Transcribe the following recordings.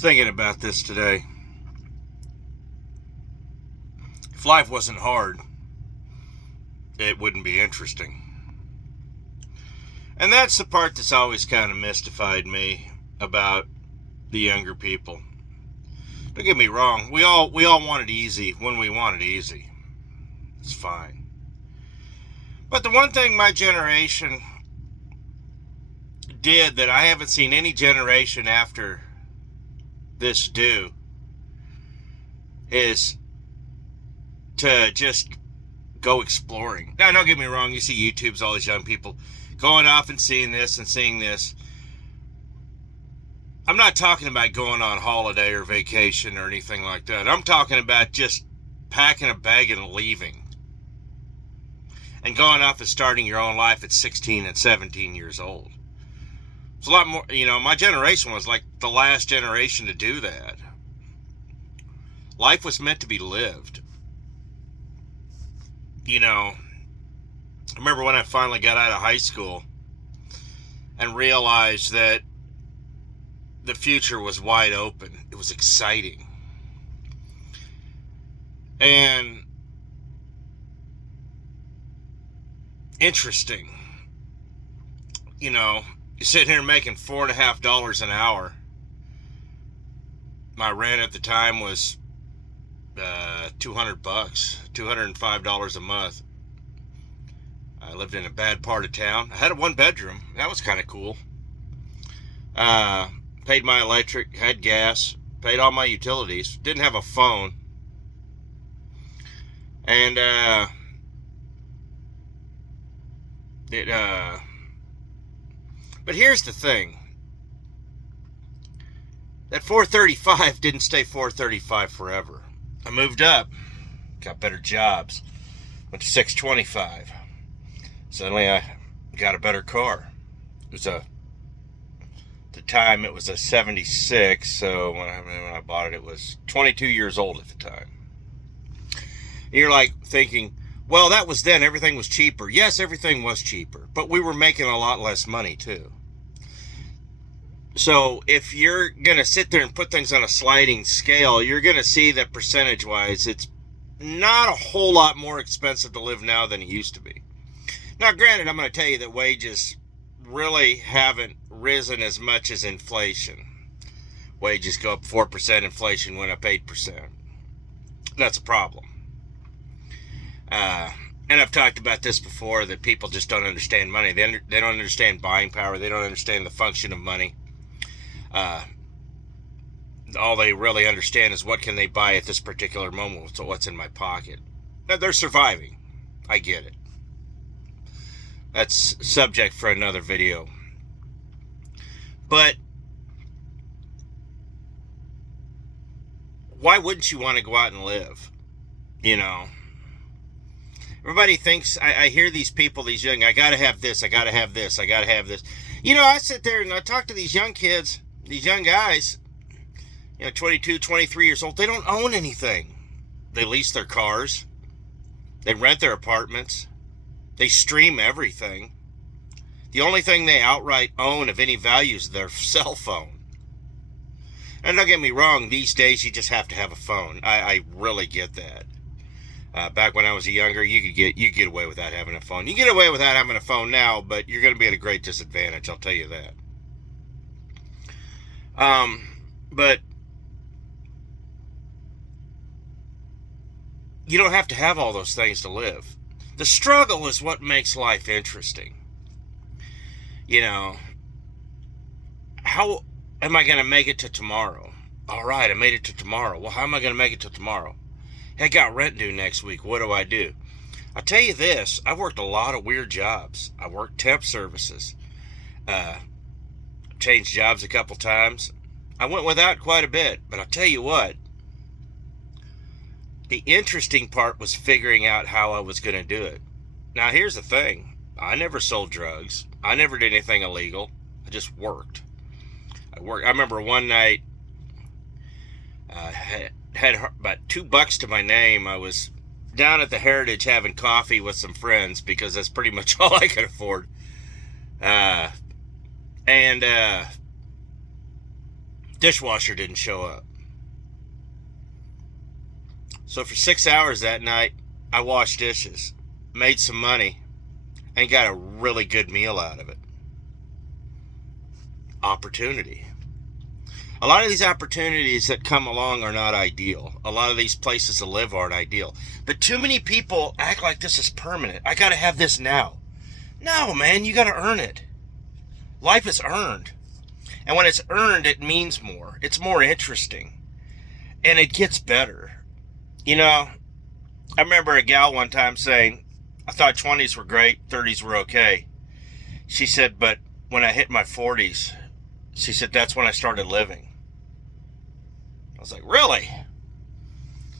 was thinking about this today. If life wasn't hard, it wouldn't be interesting. And that's the part that's always kind of mystified me about the younger people. Don't get me wrong, we all want it easy when we want it easy. It's fine. But the one thing my generation did that I haven't seen any generation after this do is to just go exploring. Now, don't get me wrong, you see YouTube's all these young people going off and seeing this and seeing this. I'm not talking about going on holiday or vacation or anything like that. I'm talking about just packing a bag and leaving. And going off and starting your own life at 16 and 17 years old. It's a lot more, my generation was like the last generation to do that. Life was meant to be lived. I remember when I finally got out of high school and realized that the future was wide open. It was exciting. And interesting. You're sitting here making $4.50 an hour. My rent at the time was $200, $205 a month. I lived in a bad part of town. I had a one bedroom. That was kind of cool. Paid my electric, had gas, paid all my utilities. Didn't have a phone. And but here's the thing. That 435 didn't stay 435 forever. I moved up, got better jobs, went to 625. Suddenly I got a better car. It was at the time it was a 76, so when I bought it, it was 22 years old at the time. And you're like thinking, well, that was then, everything was cheaper. Yes, everything was cheaper, but we were making a lot less money too. So if you're going to sit there and put things on a sliding scale, you're going to see that percentage-wise, it's not a whole lot more expensive to live now than it used to be. Now, granted, I'm going to tell you that wages really haven't risen as much as inflation. Wages go up 4%, inflation went up 8%. That's a problem. And I've talked about this before, that people just don't understand money. They don't understand buying power. They don't understand the function of money. All they really understand is what can they buy at this particular moment, so what's in my pocket. Now, they're surviving. I get it. That's subject for another video. But why wouldn't you want to go out and live? Everybody thinks, I hear these people, these young, I gotta have this, I gotta have this, I gotta have this. I sit there and I talk to these young kids, these young guys, 22, 23 years old. They don't own anything. They lease their cars. They rent their apartments. They stream everything. The only thing they outright own of any value is their cell phone. And don't get me wrong, these days you just have to have a phone. I really get that. Back when I was younger, you could get away without having a phone. You get away without having a phone now, but you're going to be at a great disadvantage, I'll tell you that. But you don't have to have all those things to live. The struggle is what makes life interesting. How am I going to make it to tomorrow? All right, I made it to tomorrow. Well, how am I going to make it to tomorrow? Hey, I got rent due next week. What do I do? I'll tell you this. I've worked a lot of weird jobs. I worked temp services. Changed jobs a couple times. I went without quite a bit. But I'll tell you what. The interesting part was figuring out how I was going to do it. Now, here's the thing. I never sold drugs. I never did anything illegal. I just worked. I remember one night, had about $2 to my name. I was down at the Heritage having coffee with some friends because that's pretty much all I could afford. Dishwasher didn't show up. So for 6 hours that night, I washed dishes, made some money, and got a really good meal out of it. Opportunity. A lot of these opportunities that come along are not ideal. A lot of these places to live aren't ideal. But too many people act like this is permanent. I gotta have this now. No, man, you gotta earn it. Life is earned. And when it's earned, it means more. It's more interesting. And it gets better. You know, I remember a gal one time saying, I thought 20s were great, 30s were okay. She said, but when I hit my 40s, she said, that's when I started living. I was like, really?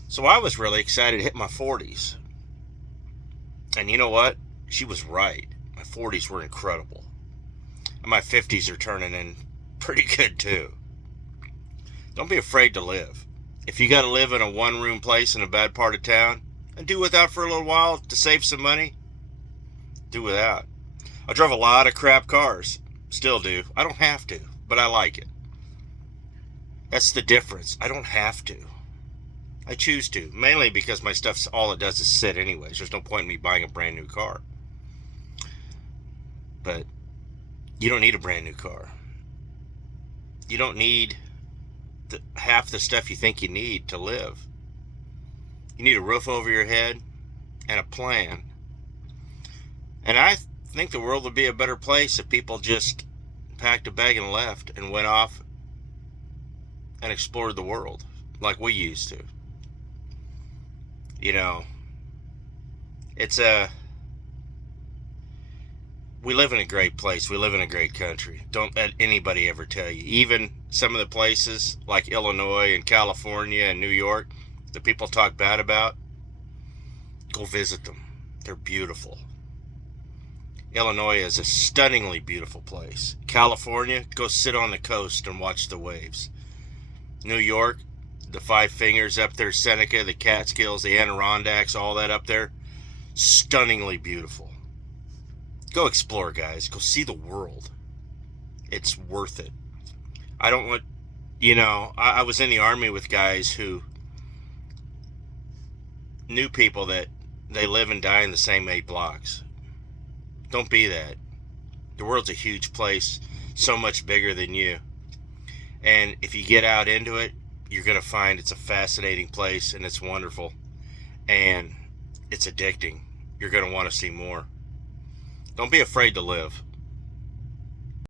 So I was really excited to hit my 40s. And you know what? She was right. My 40s were incredible. And my 50s are turning in pretty good too. Don't be afraid to live. If you got to live in a one-room place in a bad part of town, and do without for a little while to save some money, do without. I drove a lot of crap cars. Still do. I don't have to, but I like it. That's the difference. I don't have to. I choose to. Mainly because my stuff's all it does is sit anyways. There's no point in me buying a brand new car. But you don't need a brand new car. You don't need half the stuff you think you need to live. You need a roof over your head and a plan. And I think the world would be a better place if people just packed a bag and left and went off and explored the world like we used to. You know, we live in a great place. We live in a great country. Don't let anybody ever tell you. Even some of the places like Illinois and California and New York that people talk bad about, go visit them. They're beautiful. Illinois is a stunningly beautiful place. California, go sit on the coast and watch the waves. New York, the Five Fingers up there, Seneca, the Catskills, the Adirondacks, all that up there, stunningly beautiful. Go explore, guys. Go see the world. It's worth it. I don't want, I was in the Army with guys who knew people that they live and die in the same 8 blocks. Don't be that. The world's a huge place, so much bigger than you. And if you get out into it, you're going to find it's a fascinating place and it's wonderful. And it's addicting. You're going to want to see more. Don't be afraid to live.